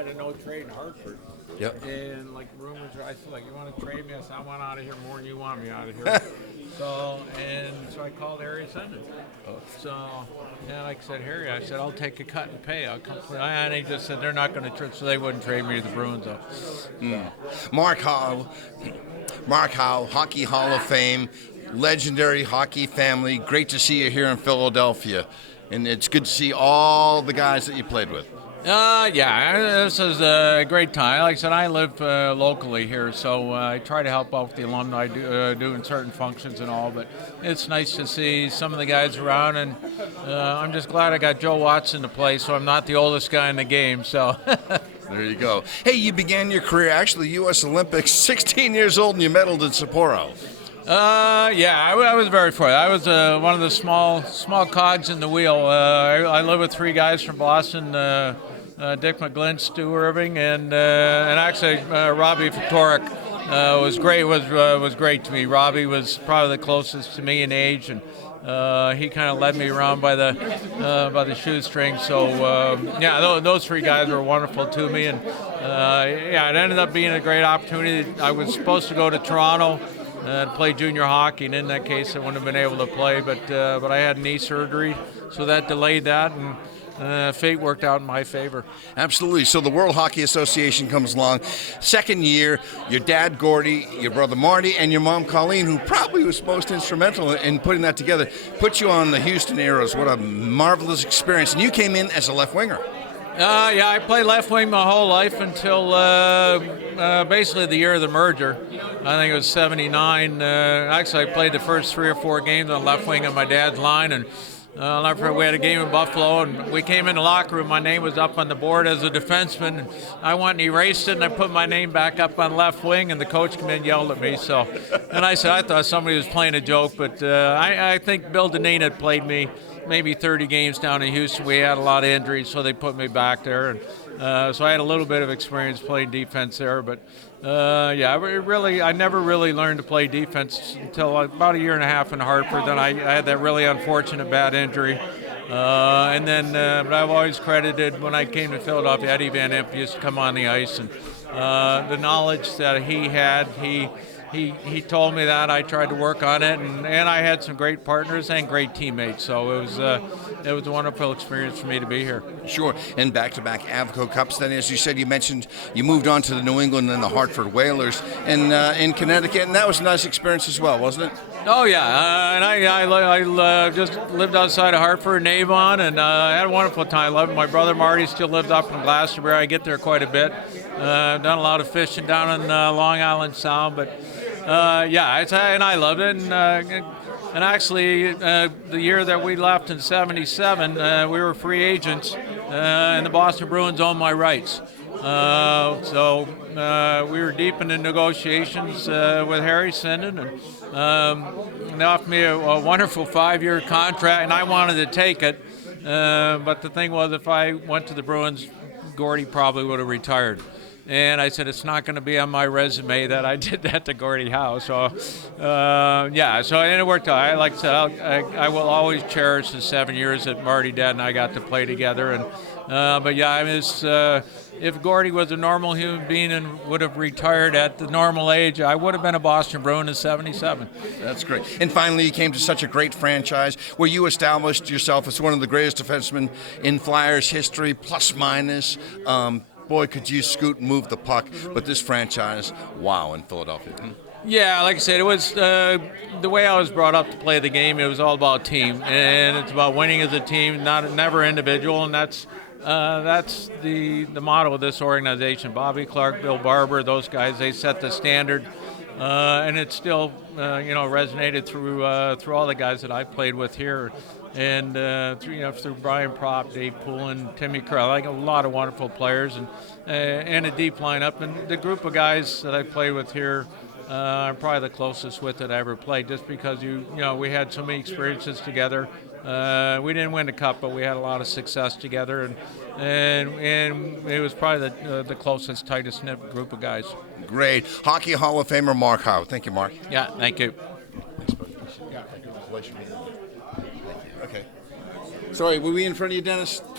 had a no trade in Hartford. Yep. And like rumors, I said, like, you want to trade me? I said, I want out of here more than you want me out of here. So I called Harry Sendon. So, yeah, like I said, Harry, I said, I'll take a cut and pay. I'll come. And he just said they're not going to trade, so they wouldn't trade me to the Bruins. Mark Howe, Hockey Hall of Fame, legendary hockey family. Great to see you here in Philadelphia. And it's good to see all the guys that you played with. Yeah, this is a great time. Like I said, I live locally here, so I try to help out with the alumni doing certain functions and all, but it's nice to see some of the guys around, and I'm just glad I got Joe Watson to play, so I'm not the oldest guy in the game, so. There you go. Hey, you began your career, actually, U.S. Olympics, 16 years old, and you medaled in Sapporo. Yeah, I was very fortunate. I was one of the small cogs in the wheel. I lived with three guys from Boston, Dick McGlynn, Stu Irving, and actually Robbie Fatorik was great. Was great to me. Robbie was probably the closest to me in age, and he kind of led me around by the shoestrings. So yeah, those three guys were wonderful to me, and yeah, it ended up being a great opportunity. I was supposed to go to Toronto to play junior hockey, and in that case, I wouldn't have been able to play. But I had knee surgery, so that delayed that, and fate worked out in my favor. Absolutely. So the World Hockey Association comes along. Second year, your dad, Gordy, your brother, Marty, and your mom, Colleen, who probably was most instrumental in putting that together, put you on the Houston Aeros. What a marvelous experience. And you came in as a left winger. Yeah, I played left wing my whole life until basically the year of the merger. I think it was 79. Actually, I played the first 3 or 4 games on left wing on my dad's line, and I'll never forget, we had a game in Buffalo, and we came in the locker room. My name was up on the board as a defenseman. And I went and erased it, and I put my name back up on left wing, and the coach came in and yelled at me. So, and I said I thought somebody was playing a joke, but I think Bill Dineen had played me maybe 30 games down in Houston. We had a lot of injuries, so they put me back there, and so I had a little bit of experience playing defense there. But yeah, I never really learned to play defense until about a year and a half in Hartford. Then I had that really unfortunate bad injury. And then, but I've always credited, when I came to Philadelphia, Eddie Van Impe used to come on the ice, and the knowledge that he had, he told me that. I tried to work on it, and I had some great partners and great teammates. So it was a wonderful experience for me to be here. Sure, and back-to-back Avco Cups. Then, as you said, you mentioned you moved on to the New England and the Hartford Whalers and in Connecticut, and that was a nice experience as well, wasn't it? Oh yeah, and I just lived outside of Hartford, in Avon, and I had a wonderful time. My brother Marty still lived up in Glastonbury. I get there quite a bit. I've done a lot of fishing down in Long Island Sound, but yeah, and I loved it. And actually, the year that we left in '77, we were free agents, and the Boston Bruins owned my rights. So we were deep into negotiations with Harry Sendon, and they offered me a wonderful 5-year contract, and I wanted to take it. But the thing was, if I went to the Bruins, Gordy probably would have retired. And I said, it's not going to be on my resume that I did that to Gordie Howe. So, yeah, so and it worked out. Like I said, I will always cherish the 7 years that Marty, Dad, and I got to play together. And but yeah, I mean, if Gordie was a normal human being and would have retired at the normal age, I would have been a Boston Bruin in '77. That's great. And finally, you came to such a great franchise where you established yourself as one of the greatest defensemen in Flyers history, plus minus. Boy, could you scoot and move the puck. But this franchise, wow, in Philadelphia. Yeah, like I said, it was the way I was brought up to play the game. It was all about team, and it's about winning as a team, never individual, and that's the motto of this organization. Bobby Clark, Bill Barber, those guys, they set the standard, and it still resonated through all the guys that I played with here. And through Brian Propp, Dave Poulin, Timmy Carell, like a lot of wonderful players, and a deep lineup. And the group of guys that I played with here, I'm probably the closest with that I ever played, just because we had so many experiences together. We didn't win the cup, but we had a lot of success together, and it was probably the closest, tightest knit group of guys. Great. Hockey Hall of Famer Mark Howe. Thank you, Mark. Yeah, thank you. Thanks, buddy. Okay. Sorry, were we in front of you, Dennis?